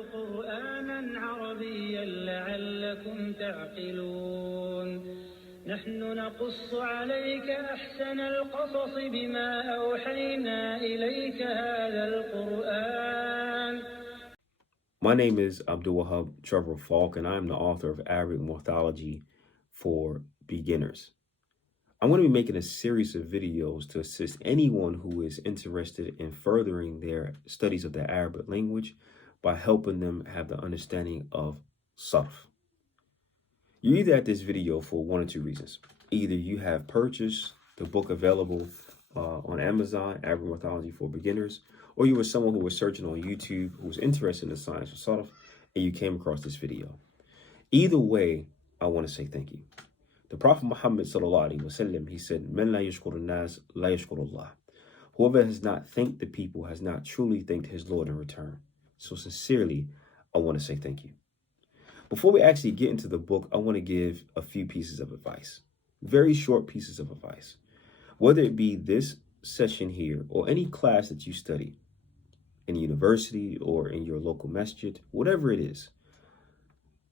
قرآنا عربيا لعلكم تعقلون نحن نقص عليك أحسن القصص بما أوحينا إليك هذا القرآن. My name is Abdul Wahab Trevor Falk, and I am the author of Arabic Morphology for Beginners. I'm going to be making a series of videos to assist anyone who is interested in furthering their studies of the Arabic language by helping them have the understanding of Sarf. You're either at this video for one or two reasons. Either you have purchased the book available on Amazon, Arabic Morphology for Beginners, or you were someone who was searching on YouTube who was interested in the science of Sarf, and you came across this video. Either way, I want to say thank you. The Prophet Muhammad sallallahu alaihi wasallam, he said, "Men la yashkur nas la yashkur Allah." Whoever has not thanked the people has not truly thanked his Lord in return. So sincerely, I want to say thank you. Before we actually get into the book, I want to give a few pieces of advice. Very short pieces of advice. Whether it be this session here or any class that you study in university or in your local masjid, whatever it is,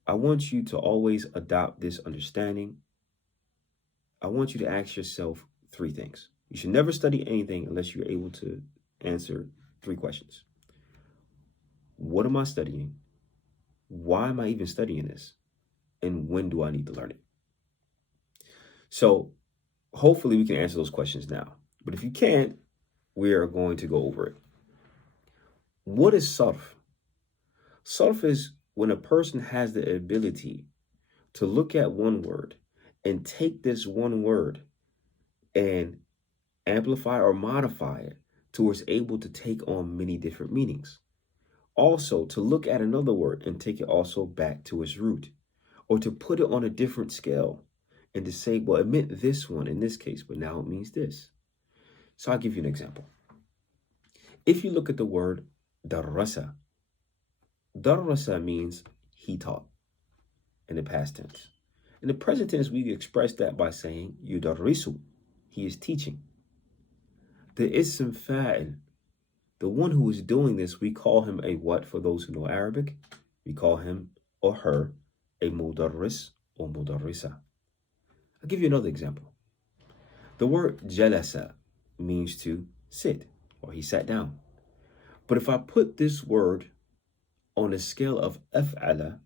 I want you to always adopt this understanding. I want you to ask yourself three things. You should never study anything unless you're able to answer three questions. What am I studying? Why am I even studying this? And when do I need to learn it? So hopefully we can answer those questions now. But if you can't, we are going to go over it. What is Sarf? Sarf is when a person has the ability to look at one word and take this one word and amplify or modify it to where it's able to take on many different meanings. Also, to look at another word and take it also back to its root, or to put it on a different scale and to say, well, it meant this one in this case, but now it means this. So I'll give you an example. If you look at the word darrasa, darrasa means he taught in the past tense. In the present tense, we express that by saying yudarrisu, he is teaching. The ism fa'il, the one who is doing this, we call him a what for those who know Arabic? We call him or her a mudarris or mudarrisa. I'll give you another example. The word jalasa means to sit, or he sat down. But if I put this word on a scale of af'ala,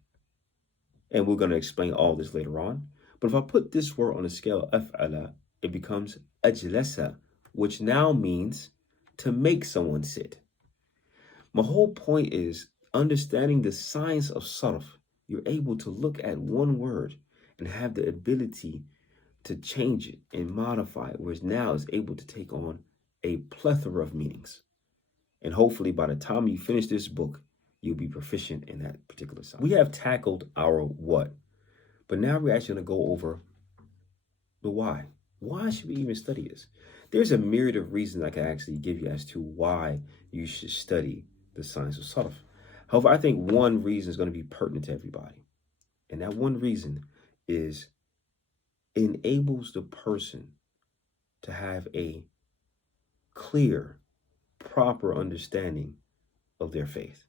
and we're going to explain all this later on, but if I put this word on a scale of af'ala, it becomes ajlasa, which now means to make someone sit. My whole point is understanding the science of sarf. You're able to look at one word and have the ability to change it and modify it, whereas now it's able to take on a plethora of meanings. And hopefully by the time you finish this book, you'll be proficient in that particular science. We have tackled our what, but now we're actually going to go over the why. Why should we even study this? There's a myriad of reasons I can actually give you as to why you should study the science of Sarf. However, I think one reason is going to be pertinent to everybody. And that one reason is it enables the person to have a clear, proper understanding of their faith.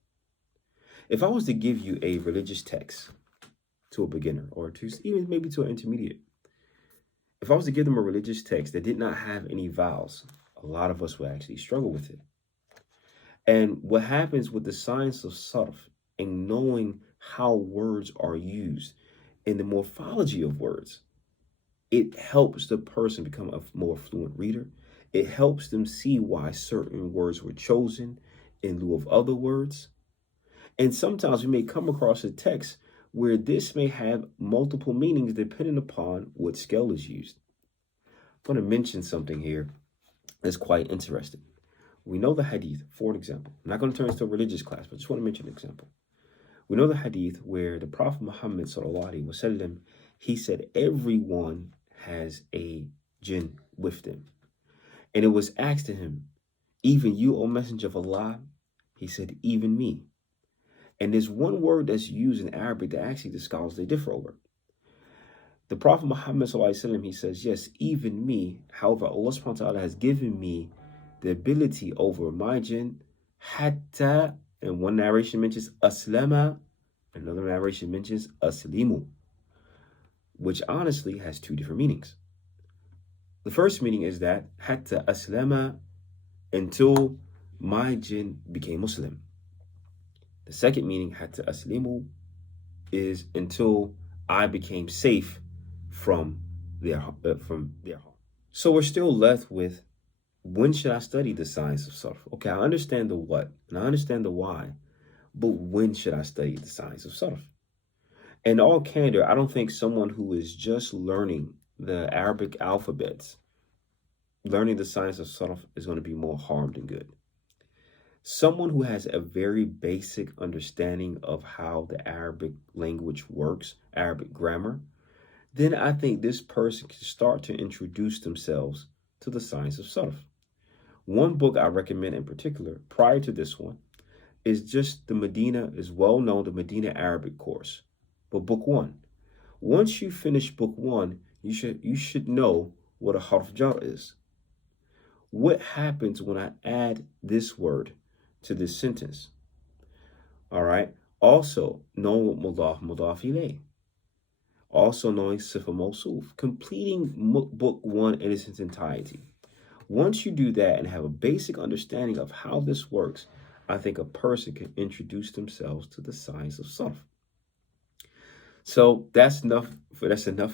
If I was to give you a religious text to a beginner or to even maybe to an intermediate, if I was to give them a religious text that did not have any vowels, a lot of us would actually struggle with it. And what happens with the science of Sarf and knowing how words are used in the morphology of words, it helps the person become a more fluent reader. It helps them see why certain words were chosen in lieu of other words. And sometimes we may come across a text where this may have multiple meanings depending upon what scale is used. I'm going to mention something here that's quite interesting. We know the hadith, for an example. I'm not going to turn this to a religious class, but I just want to mention an example. We know the hadith where the Prophet Muhammad sallallahu alaihi wasallam, he said everyone has a jinn with them. And it was asked to him, even you, O Messenger of Allah? He said, even me. And there's one word that's used in Arabic that actually the scholars, they differ over. The Prophet Muhammad ﷺ, he says, yes, even me. However, Allah subhanahu wa ta'ala has given me the ability over my jinn, hatta And one narration mentions aslama, another narration mentions aslimu, which honestly has two different meanings. The first meaning is that hatta aslama, until my jinn became Muslim. The second meaning, hatta aslimu, is until I became safe from their harm. So we're still left with, when should I study the science of Sarf? Okay, I understand the what and I understand the why, but when should I study the science of Sarf? In all candor, I don't think someone who is just learning the Arabic alphabets, learning the science of Sarf, is going to be more harm than good. Someone who has a very basic understanding of how the Arabic language works, Arabic grammar, then I think this person can start to introduce themselves to the science of Sarf. One book I recommend in particular, prior to this one, is just the Medina Arabic course, but book one. Once you finish book one, you should know what a harf jar is. What happens when I add this word to this sentence? All right. Also, knowing what mudaf ilayh. Also knowing sifa mawsuf. Completing book one in its entirety. Once you do that and have a basic understanding of how this works, I think a person can introduce themselves to the science of Sarf. So that's enough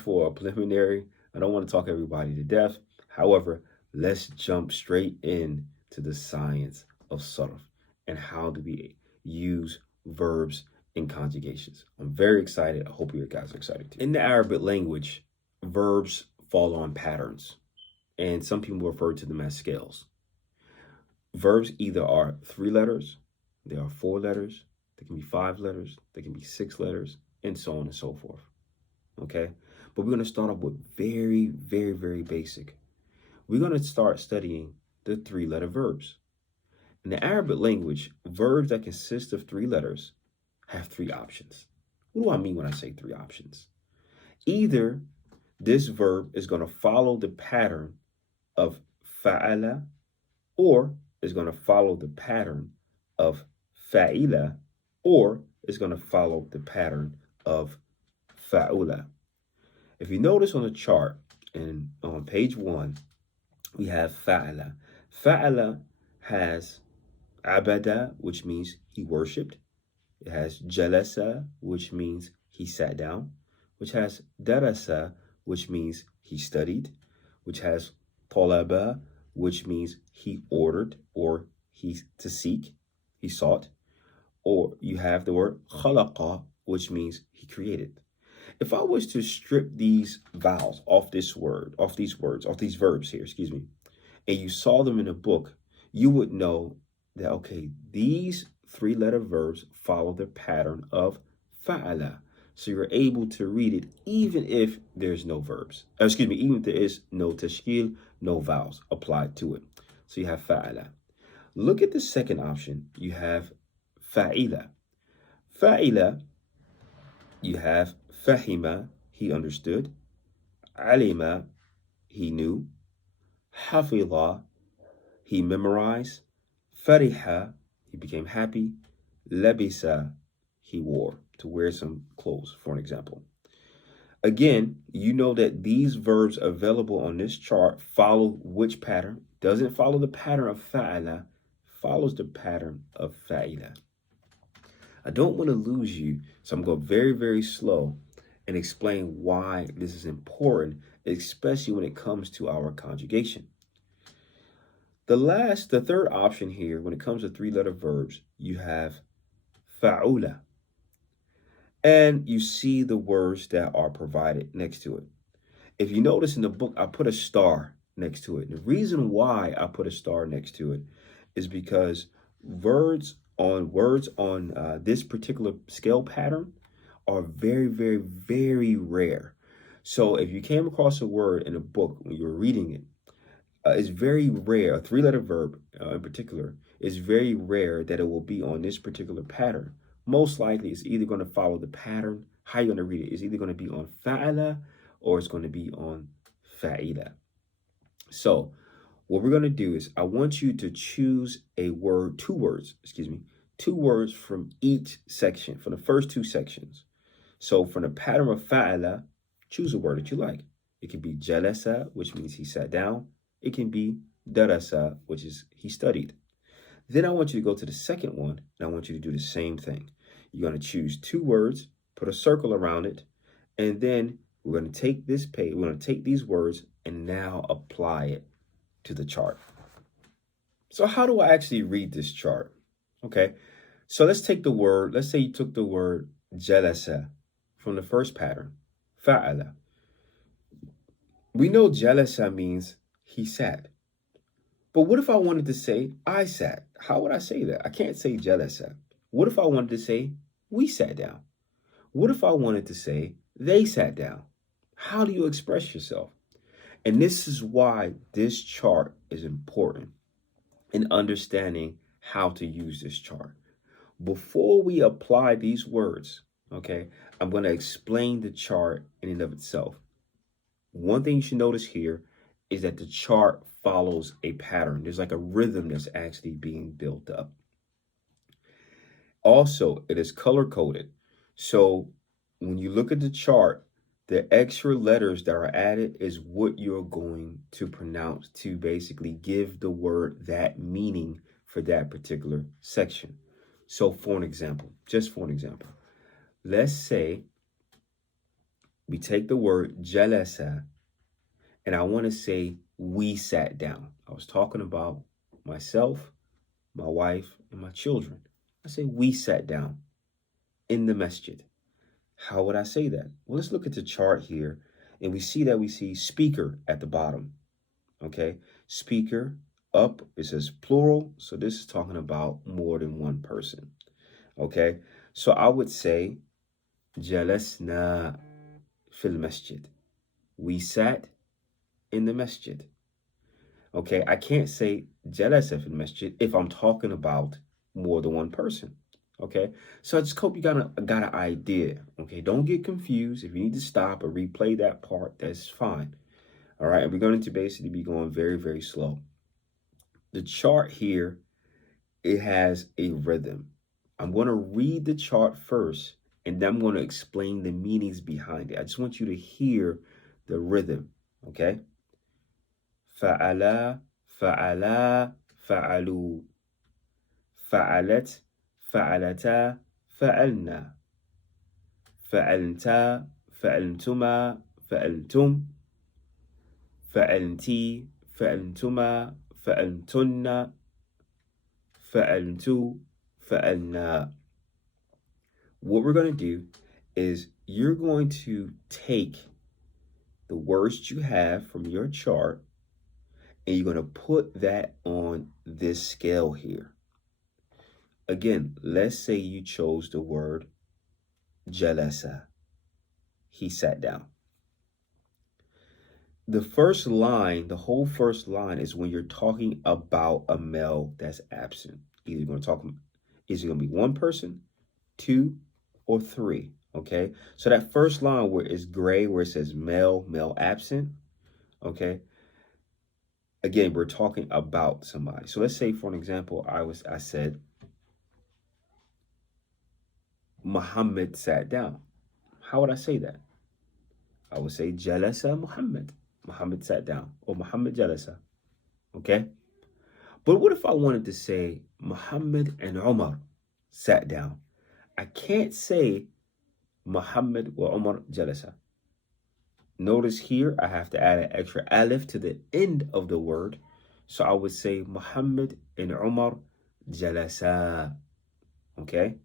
for a preliminary. I don't want to talk everybody to death. However, let's jump straight in to the science of Sarf and how do we use verbs and conjugations. I'm very excited. I hope you guys are excited too. In the Arabic language, verbs fall on patterns, and some people refer to them as scales. Verbs either are 3 letters, they are 4 letters, they can be 5 letters, they can be 6 letters, and so on and so forth. Okay? But we're going to start off with very, very, very basic. We're going to start studying the 3-letter verbs. In the Arabic language, verbs that consist of 3 letters have 3 options. What do I mean when I say 3 options? Either this verb is going to follow the pattern of fa'ala, or is going to follow the pattern of fa'ila, or is going to follow the pattern of fa'ula. If you notice on the chart and on page 1, we have fa'ala. Fa'ala has abada, which means he worshipped. It has jalasa, which means he sat down, which has darasa, which means he studied, which has talaba, which means he ordered or he to seek, he sought, or you have the word khalaqa, which means he created. If I was to strip these vowels off these verbs here, and you saw them in a book, you would know that, okay, these 3-letter verbs follow the pattern of fa'ala. So you're able to read it even if there's no verbs. Even if there is no tashkil, no vowels applied to it. So you have fa'ala. Look at the second option. You have fa'ila. Fa'ila, you have fahima, he understood. Alima, he knew. Hafidha, he memorized. Fariha, he became happy. Labisa, he wore, to wear some clothes, for an example. Again, you know that these verbs available on this chart follow which pattern? Doesn't follow the pattern of fa'ala, follows the pattern of fa'ila. I don't want to lose you, so I'm going to go very, very slow and explain why this is important, especially when it comes to our conjugation. The third option here, when it comes to 3-letter verbs, you have fa'ula. And you see the words that are provided next to it. If you notice in the book, I put a star next to it. The reason why I put a star next to it is because words on this particular scale pattern are very, very, very rare. So if you came across a word in a book when you were reading it, it's very rare. A 3-letter verb in particular is very rare that it will be on this particular pattern. Most likely it's either going to follow the pattern. How you're going to read it is either going to be on fa'ala or it's going to be on fa'ila. So what we're going to do is I want you to choose two 2 words from each section, from the first 2 sections. So from the pattern of fa'ala, choose a word that you like. It can be jalasa, which means he sat down. It can be darasa, which is he studied. Then I want you to go to the second one, and I want you to do the same thing. You're going to choose 2 words, put a circle around it, and then we're going to take this page, we're going to take these words and now apply it to the chart. So how do I actually read this chart? Okay, so let's take the word, let's say you took the word jalasa from the first pattern, fa'ala. We know jalasa means he sat. But what if I wanted to say I sat? How would I say that? I can't say jalasa. What if I wanted to say we sat down? What if I wanted to say they sat down? How do you express yourself? And this is why this chart is important in understanding how to use this chart. Before we apply these words, okay, I'm going to explain the chart in and of itself. One thing you should notice here is that the chart follows a pattern. There's like a rhythm that's actually being built up. Also, it is color coded. So when you look at the chart, the extra letters that are added is what you're going to pronounce to basically give the word that meaning for that particular section. So for an example, just for an example, let's say we take the word jalasa and I want to say we sat down. I was talking about myself, my wife, and my children. I say we sat down in the masjid. How would I say that? Well, let's look at the chart here, and we see speaker at the bottom. Okay, speaker up, it says plural, so this is talking about more than one person. Okay, so I would say jalasna fil masjid. We sat in the masjid. Okay, I can't say jalasa fil masjid if I'm talking about more than one person. Okay, so I just hope you got an idea. Okay, don't get confused. If you need to stop or replay that part, that's fine. All right, and we're going to basically be going very, very slow. The chart here, it has a rhythm. I'm going to read the chart first, and then I'm going to explain the meanings behind it. I just want you to hear the rhythm. Okay, fa'ala, fa'ala, fa'alu, fa'alat, فعلتا فعلنا فعلتا فعلتما فعلتم فعلتي فعلتما فعلتن فعلتو فعلنا. What we're going to do is you're going to take the words you have from your chart and you're going to put that on this scale here. Again, let's say you chose the word jalasa. He sat down. The first line, the whole first line is when you're talking about a male that's absent. Is it going to be one person, 2, or 3? Okay. So that first line where it's gray, where it says male, male absent. Okay. Again, we're talking about somebody. So let's say, for an example, I said, Muhammad sat down. How would I say that? I would say jalasa Muhammad. Muhammad sat down, or Muhammad jalasa. Okay? But what if I wanted to say Muhammad and Umar sat down? I can't say Muhammad wa Umar jalasa. Notice here I have to add an extra alif to the end of the word. So I would say Muhammad and Umar jalasa. Okay?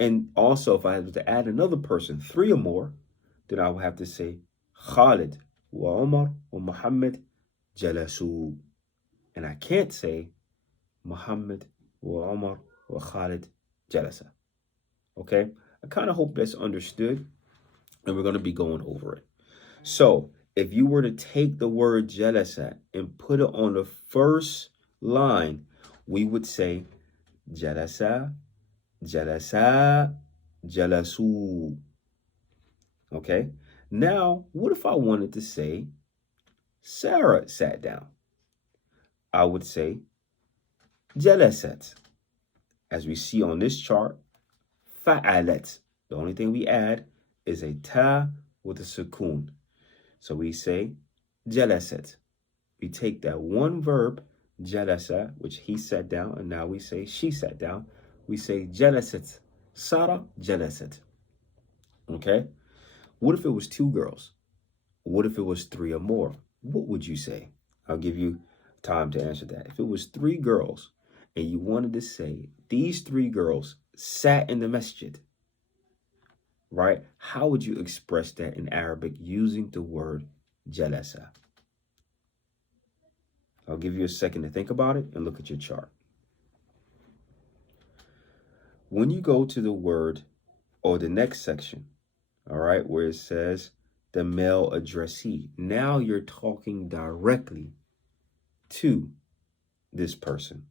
And also, if I had to add another person, 3 or more, then I would have to say Khalid wa Umar wa Muhammad jalasu. And I can't say Muhammad wa Umar wa Khalid jalasa. Okay? I kind of hope that's understood, and we're going to be going over it. So, if you were to take the word jalasa and put it on the first line, we would say jalasa, jalasa, jalasu. Okay? Now, what if I wanted to say Sarah sat down? I would say jalasat. as we see on this chart, fa'alat. The only thing we add is a ta with a sukoon. So we say jalasat. We take that one verb, jalasa, which he sat down, and now we say she sat down. We say jalasat. Sara jalasat. Okay? What if it was two girls? What if it was three or more? What would you say? I'll give you time to answer that. If it was three girls and you wanted to say these three girls sat in the masjid, right? How would you express that in Arabic using the word jalasa? I'll give you a second to think about it and look at your chart. When you go to the word or the next section, all right, where it says the male addressee, now you're talking directly to this person.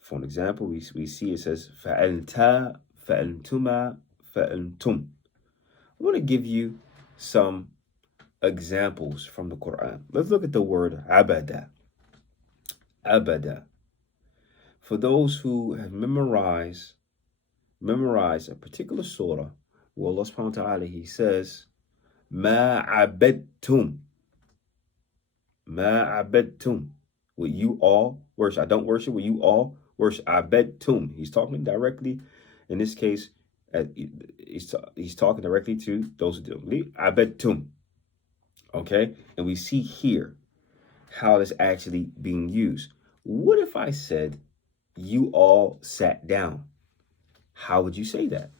For an example, we see it says fa'alta, fa'altuma, fa'altum. I want to give you some examples from the Quran. Let's look at the word abada. Abada. For those who have memorized a particular surah, where Allah subhanahu wa ta'ala, he says, Ma abadtum. Ma abadtum. Will you all worship? I don't worship. Will you all worship? Abadtum. He's talking directly, in this case, he's talking directly to those who do. Abadtum. Okay? And we see here how it's actually being used. What if I said, you all sat down? How would you say that?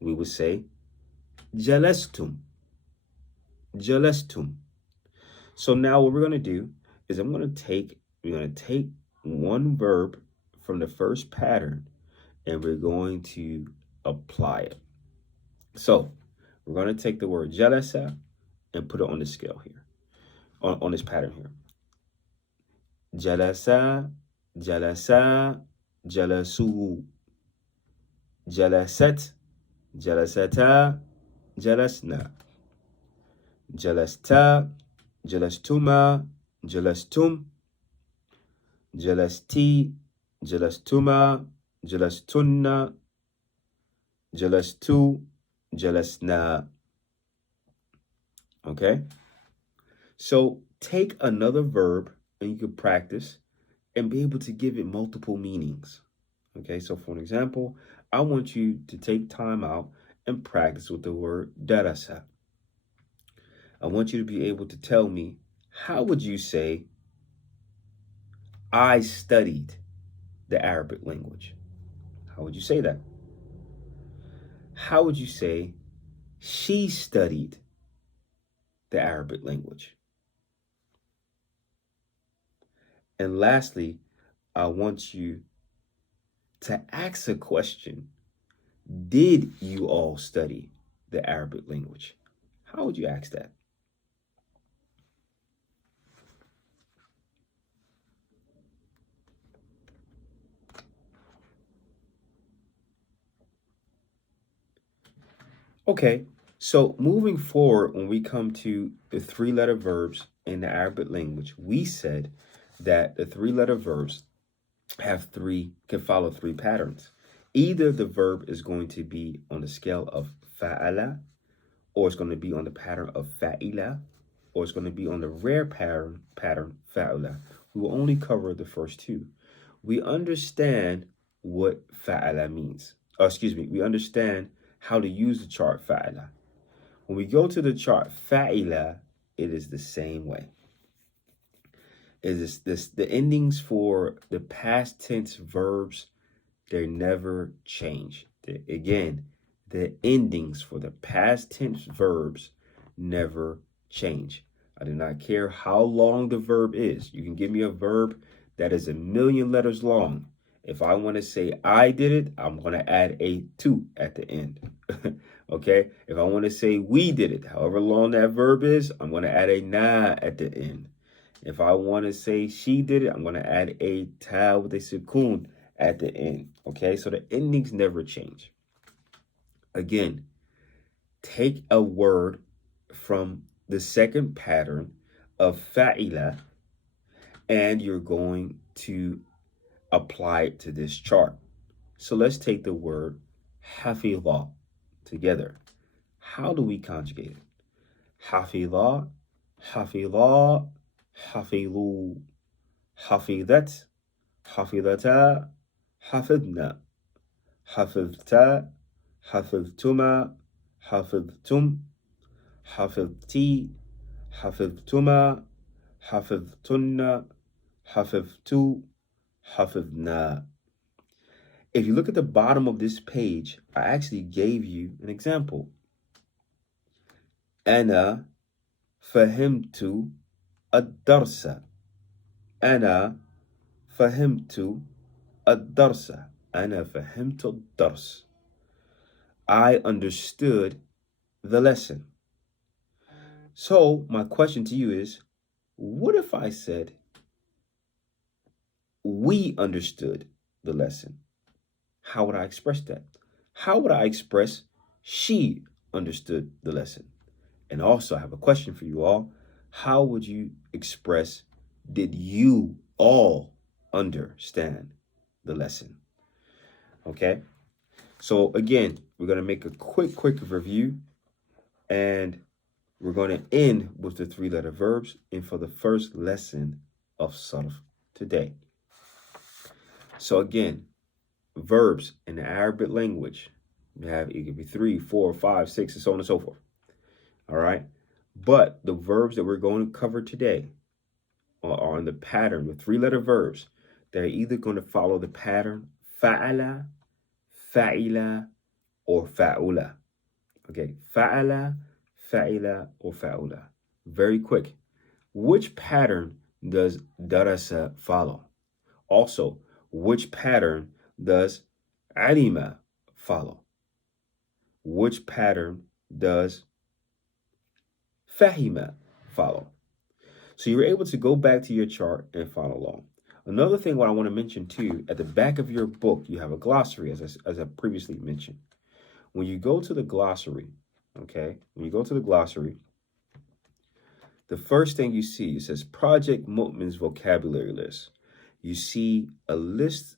We would say, jalastum. Jalastum. So now what we're going to do is we're going to take one verb from the first pattern and we're going to apply it. So we're going to take the word jalasa and put it on the scale here, on this pattern here. Jalasa, jalasa, jalasu. Jalasat, jalasata, jalasna. Jalasta, jalastuma, jalastum. Jalasti, jalastuma, jalastunna. Jalastu, jalasna. Okay? So take another verb and you can practice and be able to give it multiple meanings. Okay, so for an example, I want you to take time out and practice with the word darasa. I want you to be able to tell me, how would you say, I studied the Arabic language? How would you say that? How would you say, she studied the Arabic language? And lastly, I want you to ask a question. Did you all study the Arabic language? How would you ask that? Okay, so moving forward, when we come to the three-letter verbs in the Arabic language, we said that the three-letter verbs can follow three patterns. Either the verb is going to be on the scale of fa'ala, or it's going to be on the pattern of fa'ila, or it's going to be on the rare pattern fa'ula. We will only cover the first two. We understand what fa'ala means. We understand how to use the chart fa'ila. When we go to the chart fa'ila, it is the same way. The endings for the past tense verbs, they never change. Again, the endings for the past tense verbs never change. I do not care how long the verb is. You can give me a verb that is 1,000,000 letters long. If I want to say I did it, I'm going to add a to at the end. Okay? If I want to say we did it, however long that verb is, I'm going to add a na at the end. If I want to say she did it, I'm going to add a ta with a sukoon at the end. Okay? So the endings never change. Again, take a word from the second pattern of fa'ila and you're going to apply it to this chart. So let's take the word حفظ together. How do we conjugate it? حفظ, حفظا, حفظوا, حفظت, حفظتا, حفظنا, حفظتا, حفظتما, حفظتم, حفظتي, حفظتما, حفظتن, حفظتو, حفظنا. If you look at the bottom of this page, I actually gave you an example. أنا فهمت الدرس. أنا فهمت الدرس. أنا فهمت الدرس. I understood the lesson. So my question to you is, what if I said we understood the lesson? How would I express that? How would I express she understood the lesson? And also, I have a question for you all. How would you express did you all understand the lesson? Okay. So again, we're going to make a quick review, and we're going to end with the 3-letter verbs and for the first lesson of Sarf today. So again, verbs in the Arabic language, it could be 3, 4, 5, 6, and so on and so forth. All right. But the verbs that we're going to cover today are in the pattern with 3-letter verbs. They're either going to follow the pattern fa'ala, fa'ila, or fa'ula. Okay. Fa'ala, fa'ila, or fa'ula. Very quick. Which pattern does darasa follow? Also, which pattern does alima follow? Which pattern does fahima follow? So you're able to go back to your chart and follow along. Another thing what I want to mention too, at the back of your book, you have a glossary, as I previously mentioned. When you go to the glossary, okay, when you go to the glossary, the first thing you see, it says Project Moatman's vocabulary list. You see a list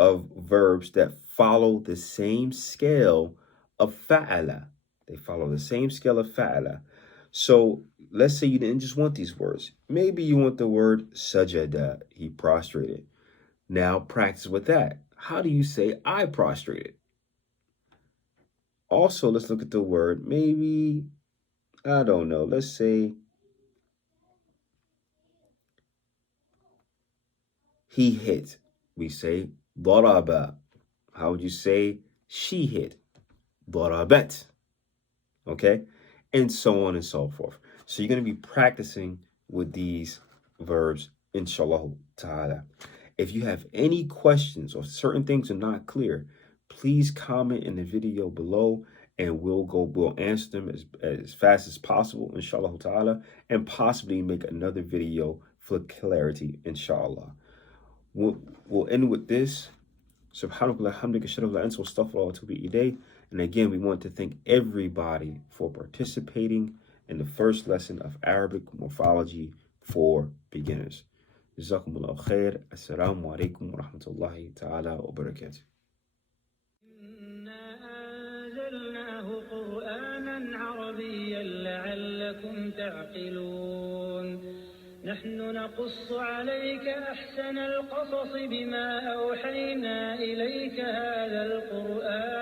of verbs that follow the same scale of fa'ala. They follow the same scale of fa'ala. So let's say you didn't just want these words. Maybe you want the word sajada, he prostrated. Now practice with that. How do you say I prostrated? Also, let's look at the word, maybe, I don't know, let's say he hit. We say daraba. How would you say she hit? Darabat. Okay? And so on and so forth. So you're going to be practicing with these verbs, inshallah ta'ala. If you have any questions or certain things are not clear, please comment in the video below and we'll answer them as fast as possible, inshallah ta'ala, and possibly make another video for clarity, inshallah. We'll end with this. Subhanakallah, hamdika, shadu la ansa, astaghfirullah wa atubu ilayh. And again, we want to thank everybody for participating in the first lesson of Arabic morphology for beginners. Jazakumullah khair. Assalamu alaikum wa rahmatullahi ta'ala wa barakatuh. نحن نقص عليك أحسن القصص بما أوحينا إليك هذا القرآن